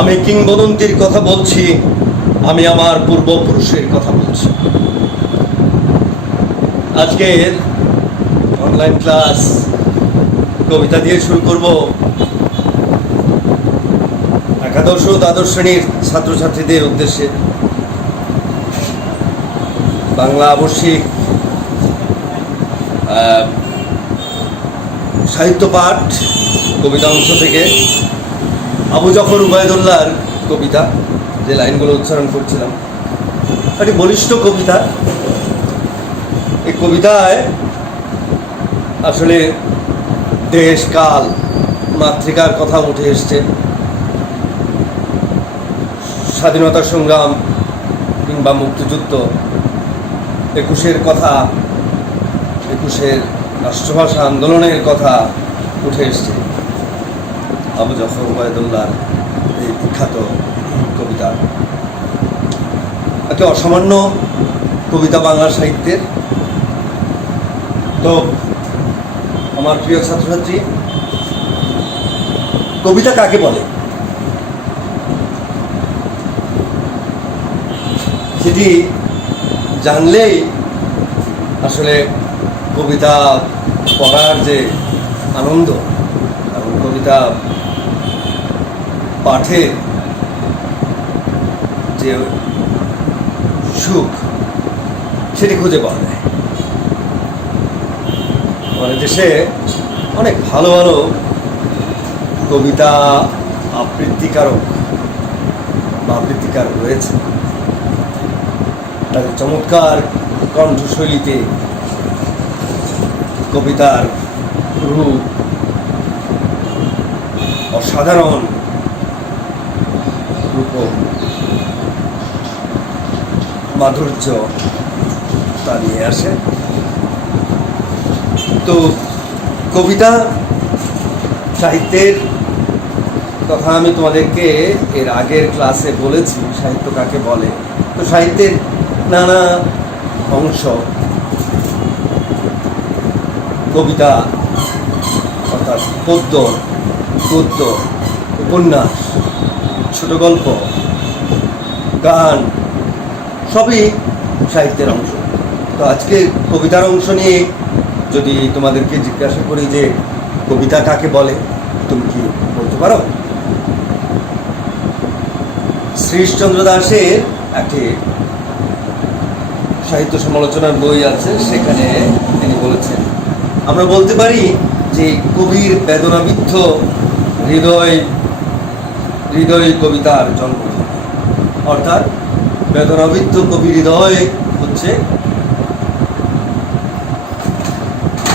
আমি কিংবদন্তির কথা বলছি, আমি আমার পূর্বপুরুষের কথা বলছি। আজকের অনলাইন ক্লাস কবিতা দিয়ে শুরু করব। একাদশ ও দ্বাদশ শ্রেণীর ছাত্রছাত্রীদের উদ্দেশ্যে বাংলা আবশ্যিক সাহিত্য পাঠ কবিতা অংশ থেকে আবু জাফর উবায়দুল্লাহর কবিতা, যে লাইনগুলো উচ্চারণ করছিলাম, একটি বলিষ্ঠ কবিতা। এই কবিতায় আসলে দেশ, কাল, মাতৃকার কথা উঠে এসছে। স্বাধীনতা সংগ্রাম কিংবা মুক্তিযুদ্ধ, একুশের কথা, একুশের রাষ্ট্রভাষা আন্দোলনের কথা উঠে এসছে আবু জাফর উবায়দুল্লাহর এই বিখ্যাত কবিতা। একে অসামান্য কবিতা বাংলা সাহিত্যের। তো আমার প্রিয় ছাত্রছাত্রী, কবিতা কাকে বলে সেটি জানলেই আসলে কবিতা পড়ার যে আনন্দ এবং কবিতা পাঠের যে সুখ সেটি খুঁজে পাওয়া যায়। আমাদের দেশে অনেক ভালো ভালো কবিতা আবৃত্তিকার রয়েছে। তাদের চমৎকার কণ্ঠশৈলীতে কবিতার রূপ অসাধারণ রূপ, মাধুর্য তা নিয়ে আসে। তো কবিতা সাহিত্যের কথা আমি তোমাদেরকে এর আগের ক্লাসে বলেছি, সাহিত্য কাকে বলে। তো সাহিত্যের নানা অংশ, কবিতা অর্থাৎ পদ্য, গদ্য, উপন্যাস, ছোট গল্প, গান, সবই সাহিত্যের অংশ। তো আজকে কবিতার অংশ নিয়ে যদি তোমাদেরকে জিজ্ঞাসা করি যে কবিতা কাকে বলে, তুমি কি বলতে পারো? শ্রীশচন্দ্র দাসের একটি সাহিত্য সমালোচনার বই আছে, সেখানে তিনি বলেছেন, আমরা বলতে পারি যে কবির বেদনাবিদ্ধ হৃদয় কবিতার জন্ম। অর্থাৎ বেদনাবিদ্ধ কবি হৃদয় হচ্ছে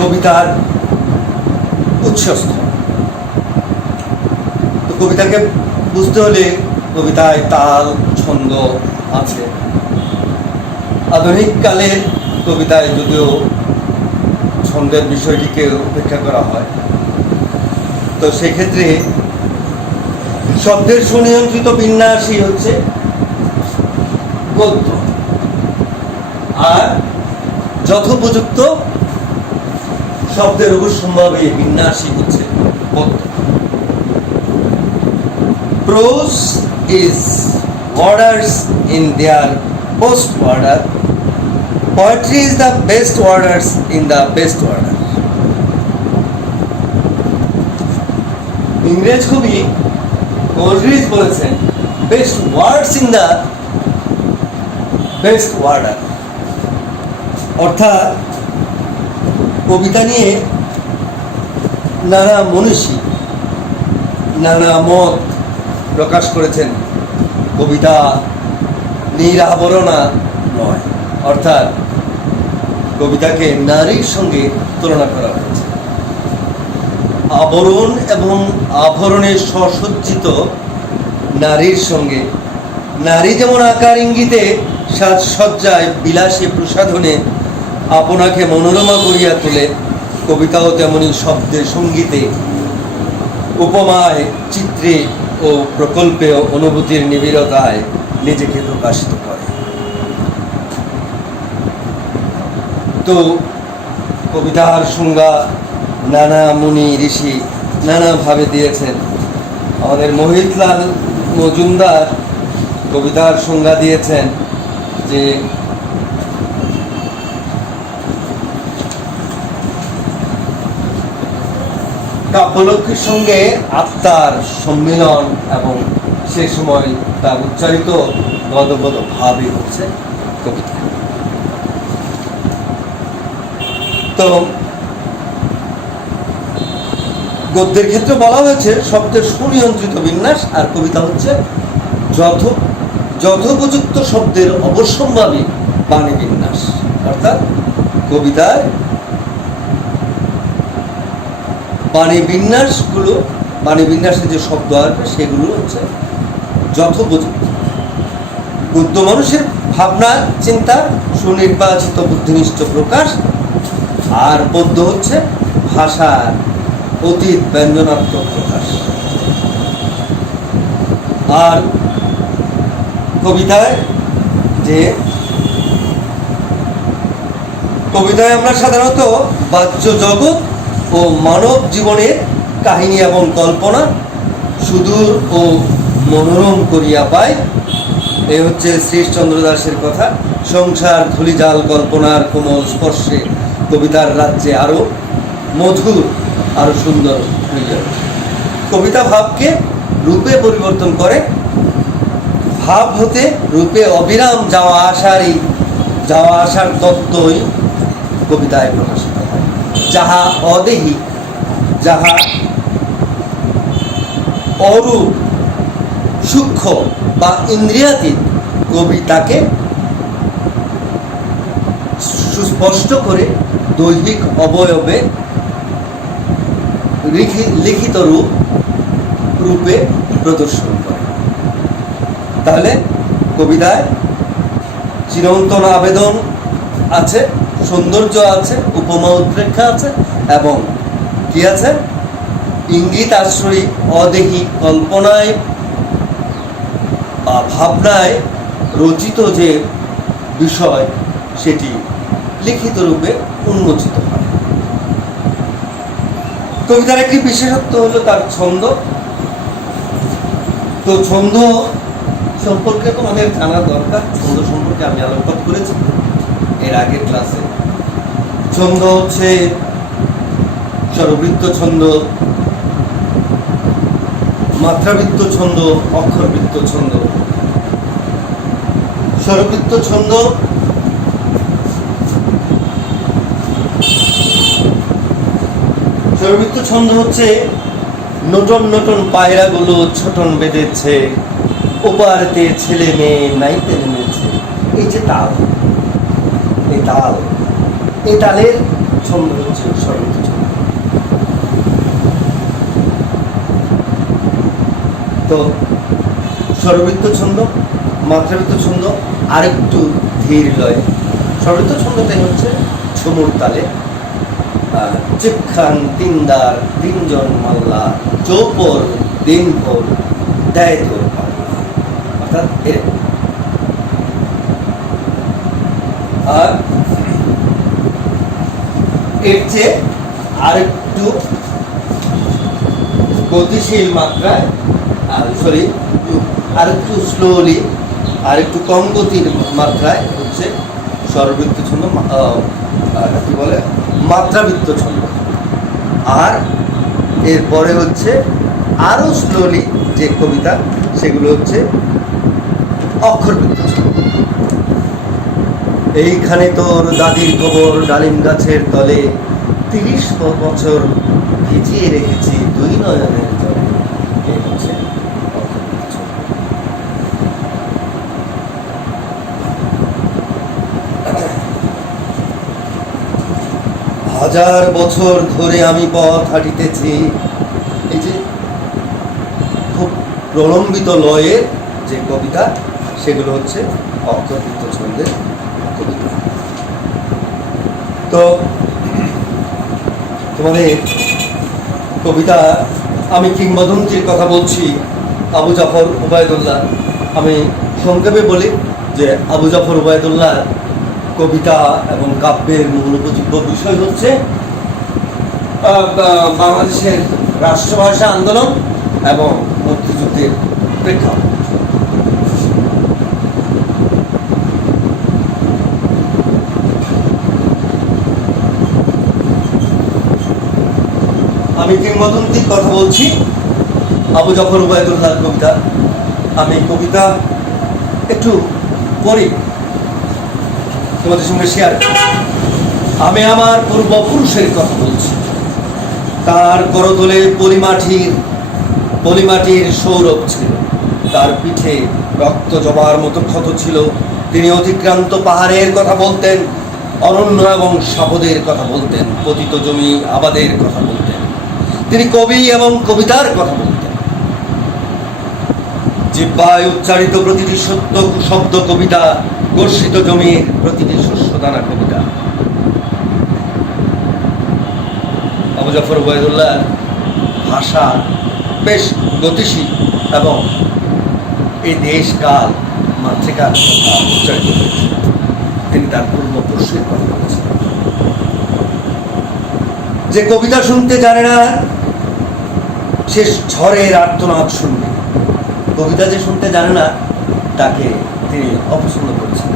কবিতার উৎসস্থল। তো কবিতাকে বুঝতে হলে কবিতায় তাল, ছন্দ আছে। আধুনিক কালের কবিতায় যদিও ছন্দের বিষয়টিকে উপেক্ষা করা হয়, তো সেক্ষেত্রে শব্দের সুনিয়ন্ত্রিত বিন্যাসই হচ্ছে গদ্য, আর যথোপযুক্ত শব্দের অবশ্যম্ভাবে বিন্যাসই হচ্ছে পদ্য। Prose is orders in their post order. Poetry is the best orders in the best order. ইংরেজ কবি কোলরিজ বলেছেন, best words in the best order. অর্থাৎ কবিতা নিয়ে নানা মনীষী নানা মত প্রকাশ করেছেন। কবিতা নিরাবরণা নয়, অর্থাৎ কবিতাকে নারীর সঙ্গে তুলনা করা হয়েছে। আবরণ এবং আভরণে সসজ্জিত নারীর সঙ্গে নারী যেমন আকার ইঙ্গিতে সাজসজ্জায় বিলাসী প্রসাধনে আপনাকে মনোরমা করিয়া তোলে, কবিতাও তেমনি শব্দে, সঙ্গীতে, উপমায়, চিত্রে ও প্রকল্পে অনুভূতির নিবিড়তায় নিজেকে প্রকাশিত করে। তো কবিতার সংজ্ঞা নানা মুনি ঋষি নানাভাবে দিয়েছেন। আমাদের মোহিতলাল মজুমদার কবিতার সংজ্ঞা দিয়েছেন যে কাব্যলক্ষ্মীর সঙ্গে আত্মার সম্মিলন এবং সে সময় তার উচ্চারিত গদগদ ভাবই হচ্ছে কবিতা। তো গদ্যের ক্ষেত্রে বলা হয়েছে শব্দের সুনিয়ন্ত্রিত বিন্যাস, আর কবিতা হচ্ছে যথোপযুক্ত শব্দের অবশ্যম্ভাবী বাণী বিন্যাস। অর্থাৎ কবিতায় বাণী বিন্যাসে যে শব্দ আসবে সেগুলো হচ্ছে যথোপযুক্ত। গদ্য মানুষের ভাবনা চিন্তা সুনির্বাচিত বুদ্ধিনিষ্ঠ প্রকাশ, আর পদ্য হচ্ছে ভাষার অতীত ব্যঞ্জনাত্মক প্রকাশ। আর কবিতায় আমরা সাধারণত বাহ্য জগৎ ও মানব জীবনের কাহিনী এবং কল্পনা সুদূর ও মনোরম করিয়া পাই। এ হচ্ছে শ্রীশচন্দ্র দাসের কথা। সংসার ধূলিজাল কল্পনার কোমল স্পর্শে কবিতার রাজ্যে আরো মধুর, আরো সুন্দর হইয়া। কবিতা ভাবকে রূপে পরিবর্তন করে, ভাব হতে রূপে অবিরাম যাওয়া আসার তত্ত্বই কবিতায় প্রকাশিত হয়। যাহা অদেহি, যাহা অরূপ, সূক্ষ্ম বা ইন্দ্রিয়াতীত, কবিতাকে সুস্পষ্ট করে দৈহিক অবয়বে লিখিত রূপে প্রদর্শন করে। তাহলে কবিতায় চিরন্তন আবেদন আছে, সৌন্দর্য আছে, উপমা উৎপ্রেক্ষা আছে, এবং কি আছে, ইঙ্গিত আশ্রয়ী অদেহি কল্পনায় বা ভাবনায় রচিত যে বিষয় সেটি লিখিত রূপে উন্মোচিত হয়। কবিতার একটি বিশেষত্ব হলো তার ছন্দ। তো ছন্দ সম্পর্কে তোমাদের জানা দরকার। ছন্দ সম্পর্কে আমি আলোকপাত করেছি এর আগের ক্লাসে। ছন্দ হচ্ছে স্বরবৃত্ত ছন্দ, মাত্রাবৃত্ত ছন্দ, অক্ষরবৃত্ত ছন্দ। স্বরবৃত্ত ছন্দ হচ্ছে নটন নটন পায়রাগুলো ছোটন বেঁধেছে, ওপারেতে ছেলে মেয়ে নাইতে নেমেছে। এই যে তাল, এই তালের ছন্দ হচ্ছে স্বরবৃত্ত ছন্দ। তো স্বরবৃত্ত ছন্দ, মাত্রাবৃত্ত ছন্দ আরেকটু ধীর লয়। স্বরবৃত্ত ছন্দটাই হচ্ছে ঝুমুর তালে। চিপখান তিনদার তিনজন মাল্লা চৌপর দিনভর দেয় তোর পাল্লা, অর্থাৎ এরকম। আর এর চেয়ে আরেকটু গতিশীল মাত্রায়, আরেকটু স্লোলি, আরেকটু কম গতির মাত্রায় হচ্ছে স্বরবৃত্ত ছন্দ, কি বলে, মাত্রাবৃত্ত ছন্দ। আর এরপরে হচ্ছে আরো স্লোলি যে কবিতা, সেগুলো হচ্ছে অক্ষরবৃত্ত ছন্দ। এইখানে তোর দাদির গোবর ডালিম গাছের তলে, 30 বছর ভিজিয়ে রেখেছি দুই নয়নের জলে। এই হচ্ছে অক্ষরবৃত্ত ছন্দ। হাজার বছর ধরে আমি পথ হাঁটিতেছি। এই যে খুব প্রলম্বিত লয়ের যে কবিতা, সেগুলো হচ্ছে অক্ষরবৃত্ত ছন্দের কবিতা। তো তোমাদের কবিতা, আমি কিংবদন্তির কথা বলছি, আবু জাফর উবায়দুল্লাহ। আমি সংক্ষেপে বলি যে আবু জাফর উবায়দুল্লাহ কবিতা এবং কাব্যের মূল উপজীব্য বিষয় হচ্ছে বাংলাদেশের রাষ্ট্রভাষা আন্দোলন এবং মুক্তিযুদ্ধের প্রেক্ষাপট। আমি কিংবদন্তির কথা বলছি আবু জাফর উবায়দুল্লাহর কবিতা। আমি কবিতা একটু পড়ি, তোমাদের সঙ্গে শেয়ার করি। আমি আমার পূর্বপুরুষের কথা বলছি। তার করতলে পলিমাটির সৌরভ ছিল, তার পিঠে রক্ত জবার মতো ক্ষত ছিল। তিনি অতিক্রান্ত পাহাড়ের কথা বলতেন, অরণ্য এবং সাপদের কথা বলতেন, পতিত জমি আবাদের কথা বলতেন। তিনি কবি এবং কবিতার কথা বলতেন। জিহ্বায় উচ্চারিত প্রতিটি সত্য শব্দ কবিতা, গর্ষিত জমির প্রতিটি শস্যদানা কবিতা। আবু জাফর উবায়দুল্লাহ ভাষা বেশ গতিশীল এবং এই দেশ কাল মাতৃকার কথা উচ্চারিত হয়েছে। তিনি তার পূর্বপুরুষের কথা বলেছেন। যে কবিতা শুনতে জানে না সে ঝড়ের আর্তনাদ শুনবে। কবিতা যে শুনতে জানে না তাকে তিনি অপছন্দ করছেন।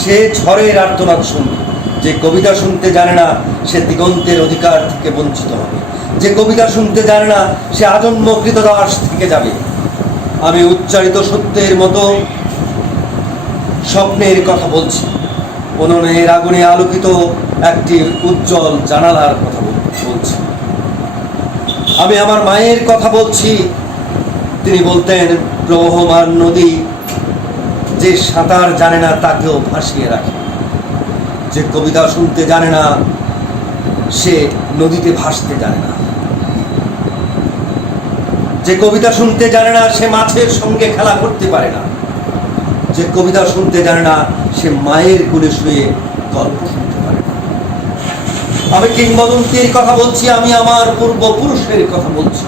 সে ঝড়ের আর্তনাদ শুনবে। যে কবিতা শুনতে জানে না সে দিগন্তের অধিকার থেকে বঞ্চিত হবে। যে কবিতা শুনতে জানে না সে আজন্ম কৃতদাস থেকে যাবে। আমি উচ্চারিত সত্যের মতো স্বপ্নের কথা বলছি, উনুনের আগুনে আলোকিত একটি উজ্জ্বল জানালার কথা বলছি। আমি আমার মায়ের কথা বলছি। তিনি বলতেন, প্রবহমান নদী যে সাঁতার জানে না তাকেও ভাসিয়ে রাখে। যে কবিতা শুনতে জানে না সে নদীতে ভাসতে জানে না। যে কবিতা শুনতে জানে না সে মাছের সঙ্গে খেলা করতে পারে না। যে কবিতা শুনতে জানে না সে মায়ের কোলে শুয়ে গল্প শুনতে পারে না। আমি কিংবদন্তির কথা বলছি। আমি আমার পূর্বপুরুষের কথা বলছি।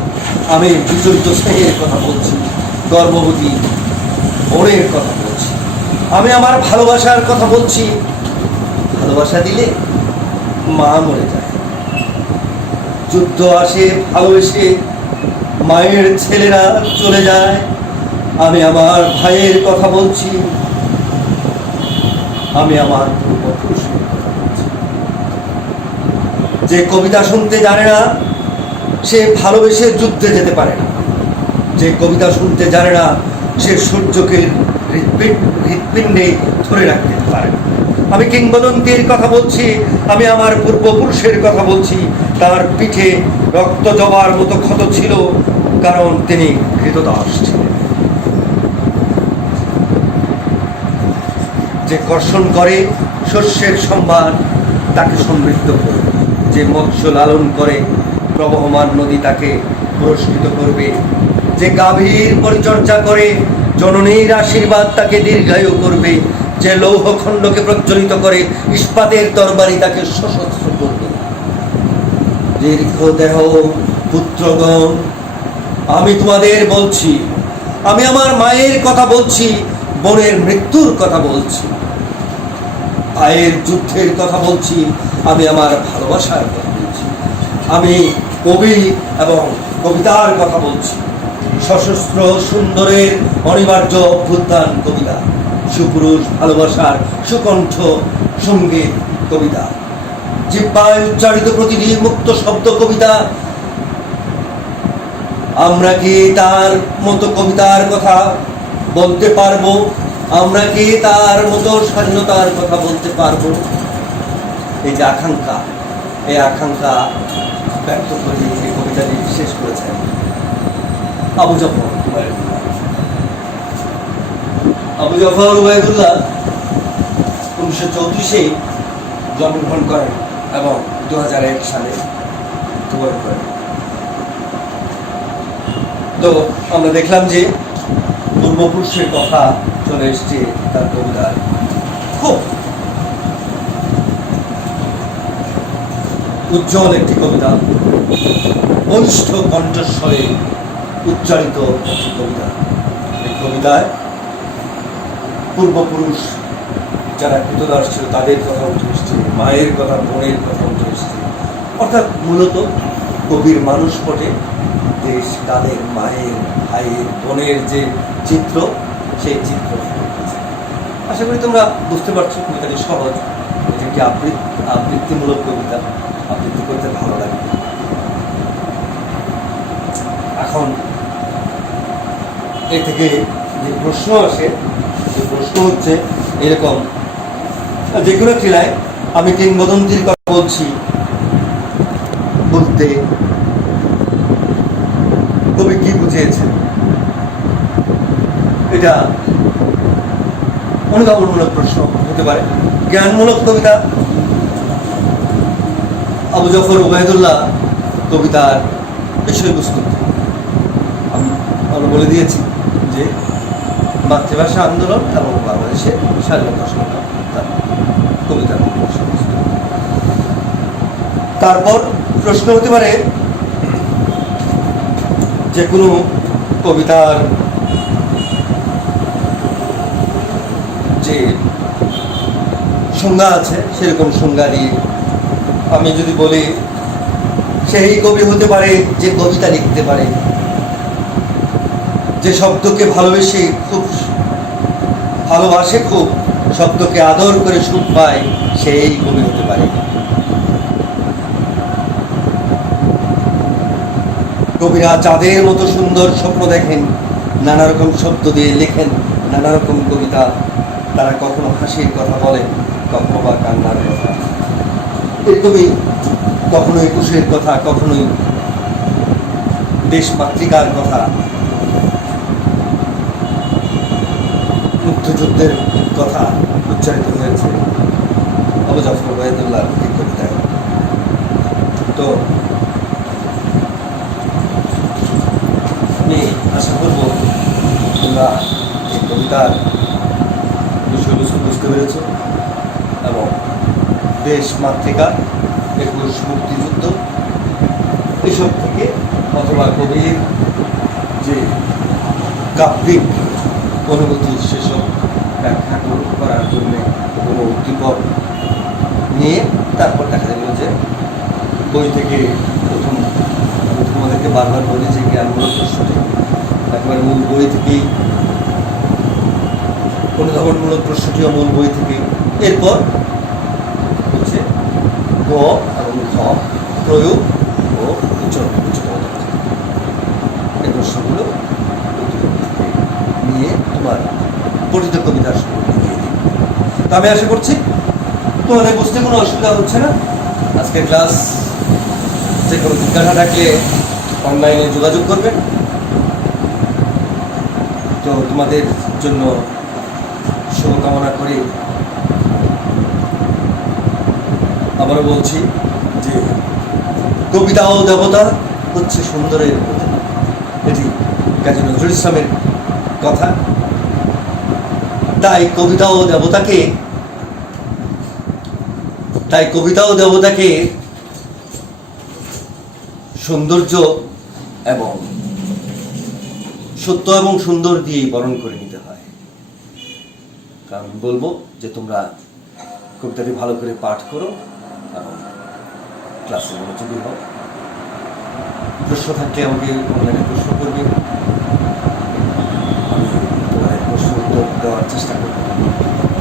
আমি বিচলিত স্নেহের কথা বলছি, গর্ভবতী বোনের কথা বলছি। আমি আমার ভালোবাসার কথা বলছি। ভালোবাসা দিলে মা মরে যায়। যুদ্ধ আসে, ভালোবেসে মায়ের ছেলেরা চলে যায়। আমি আমার ভাইয়ের কথা বলছি। আমি আমার পূর্বপুরুষের কথা বলছি। যে কবিতা শুনতে জানে না সে ভালোবেসে যুদ্ধে যেতে পারে না। যে কবিতা শুনতে জানে না সে সূর্যকে হৃৎপিণ্ডে ধরে রাখতে পারে না। আমি কিংবদন্তির কথা বলছি। আমি আমার পূর্বপুরুষের কথা বলছি। তার পিঠে রক্ত জবার মতো ক্ষত ছিল, কারণ তিনি কৃতদাস ছিলেন। যে কর্ষণ করে শস্যের সম্ভার তাকে সমৃদ্ধ করে। যে মৎস্য লালন করে প্রবহমান নদী তাকে পুরস্কৃত করবে। যে গাভীর পরিচর্যা করে জননীর আশীর্বাদ তাকে দীর্ঘায়ু করবে। যে লৌহখণ্ডকে প্রজ্বলিত করে ইস্পাতের তরবারি তাকে সশস্ত্র করবে। দীর্ঘ দেহ পুত্রগণ, আমি তোমাদের বলছি। আমি আমার মায়ের কথা বলছি, বোনের মৃত্যুর কথা বলছি, ভাইয়ের যুদ্ধের কথা বলছি। আমি আমার ভালোবাসার কথা বলছি। আমি কবি এবং কবিতার কথা বলছি। সশস্ত্র সুন্দরের অনিবার্য অভ্যুত্থান কবিতা, সুপুরুষ ভালোবাসার সুকণ্ঠ সঙ্গীত কবিতা, জিহ্বায় উচ্চারিত প্রতিটি মুক্ত শব্দ কবিতা। আমরা কি তার মতো কবিতার কথা বলতে পারবো? আমরা কি তার মতো স্বাধীনতার কথা বলতে পারবো? এই যে আকাঙ্ক্ষা, এই আকাঙ্ক্ষা ব্যক্ত করে এই কবিতাটি শেষ করেছেন আবু জাফর উবায়দুল্লাহ। আবু জাফর উবায়দুল্লাহ 1934-এ জন্মগ্রহণ করেন এবং 2001 সালে মৃত্যুবরণ করেন। তো আমরা দেখলাম যে পূর্বপুরুষের কথা চলে এসছে তার কবিতায়। খুব উজ্জ্বল একটি কবিতা, বলিষ্ঠ কণ্ঠস্বরে উচ্চারিত একটি কবিতা। এই কবিতায় পূর্বপুরুষ যারা কৃতদাস ছিল তাদের কথা উঠে এসছে, মায়ের কথা, বোনের কথা উঠে এসছে। অর্থাৎ মূলত কবির মানুষ পটে দেশ কালের মায়ের ভাইয়ের বোনের যে চিত্র, সেই চিত্র আশা করি তোমরা বুঝতে পারছো। কবিতাটি সহজ, এটি একটি আবৃত্তিমূলক কবিতা, আবৃত্তি করতে ভালো লাগে। এখন এ থেকে যে প্রশ্ন আসে, যে প্রশ্ন হচ্ছে এরকম, যে কোনো ক্রীড়ায় আমি কিংবদন্তির কথা বলছি বলতে কবি কি বুঝিয়েছেন? এটা অনুধাবনমূলক প্রশ্ন হতে পারে। জ্ঞানমূলক কবিতা, আবু জাফর ওবায়দুল্লাহ কবিতার বিষয়বস্তু আমরা বলে দিয়েছি যে মাতৃভাষা আন্দোলন এবং বাংলাদেশের স্বাধীনতা সংগ্রাম তার কবিতার বিষয়বস্তু। তারপর প্রশ্ন হতে পারে যে কোনো কবিতার যে সংজ্ঞা আছে সেরকম সংজ্ঞা দিয়ে আমি যদি বলি সেই কবি হতে পারে যে কবিতা লিখতে পারে, যে শব্দকে ভালোবাসে খুব শব্দকে আদর করে সুখ পায়, সেই কবি হতে পারে। কবিরা চাঁদের মতো সুন্দর স্বপ্ন দেখেন, নানা রকম শব্দ দিয়ে লেখেন নানা রকম কবিতা। তারা কখনো হাসির কথা বলেন, কখনো বা কান্নার কথা। এরকমই কখনো একুশের কথা, কখনোই দেশমাতৃকার কথা, মুক্তিযুদ্ধের কথা উচ্চারিত হয়েছে আবু জাফর ওবায়দুল্লাহর এই কবিতায়। তো আমি আশা করব তোমরা এই কবিতার বিষয়বস্তু বুঝতে পেরেছ এবং দেশ মাতৃকা, একুশ মুক্তিযুদ্ধ এসব থেকে অথবা কবির যে কাব্যিক অনুভূতি সেসব ব্যাখ্যা করার জন্য কোনো উদ্দীপক নিয়ে তারপর দেখা গেল যে বই থেকে প্রথম আমি তোমাদেরকে বারবার বলি যে জ্ঞানমূলক প্রশ্নটি একেবারে মূল বই থেকেই, অনুধাবনমূলক প্রশ্নটিও মূল বই থেকেই। এরপর হচ্ছে গ এবং ঘ, প্রয়োগ ও উচ্চারণ এই প্রশ্নগুলো নিয়ে তোমার পঠিত কবিতার সঙ্গে দিয়ে দিই। তো আমি আশা করছি তোমাদের বুঝতে কোনো অসুবিধা হচ্ছে না। আজকের ক্লাস যে কোনো জিজ্ঞাসা থাকলে অনলাইনে যোগাযোগ করবেন। তো তোমাদের জন্য শুভকামনা করি। আবারও বলছি যে কবিতা ও দেবতা হচ্ছে সুন্দরের প্রতিমা। এটি কাজী নজরুল ইসলামের কথা। তাই কবিতা ও দেবতাকে সৌন্দর্য এবং সত্য এবং সুন্দর দিয়েই বরণ করে নিতে হয়। কারণ বলবো যে তোমরা কবিতাটি ভালো করে পাঠ করো এবং ক্লাসে মনোযোগী হও। প্রশ্ন থাকলে আমাকে অনলাইনে প্রশ্ন করবে, আমি তোমাদের প্রশ্ন উত্তর দেওয়ার চেষ্টা করব।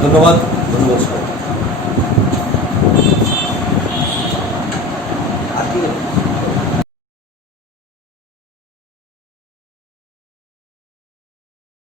ধন্যবাদ।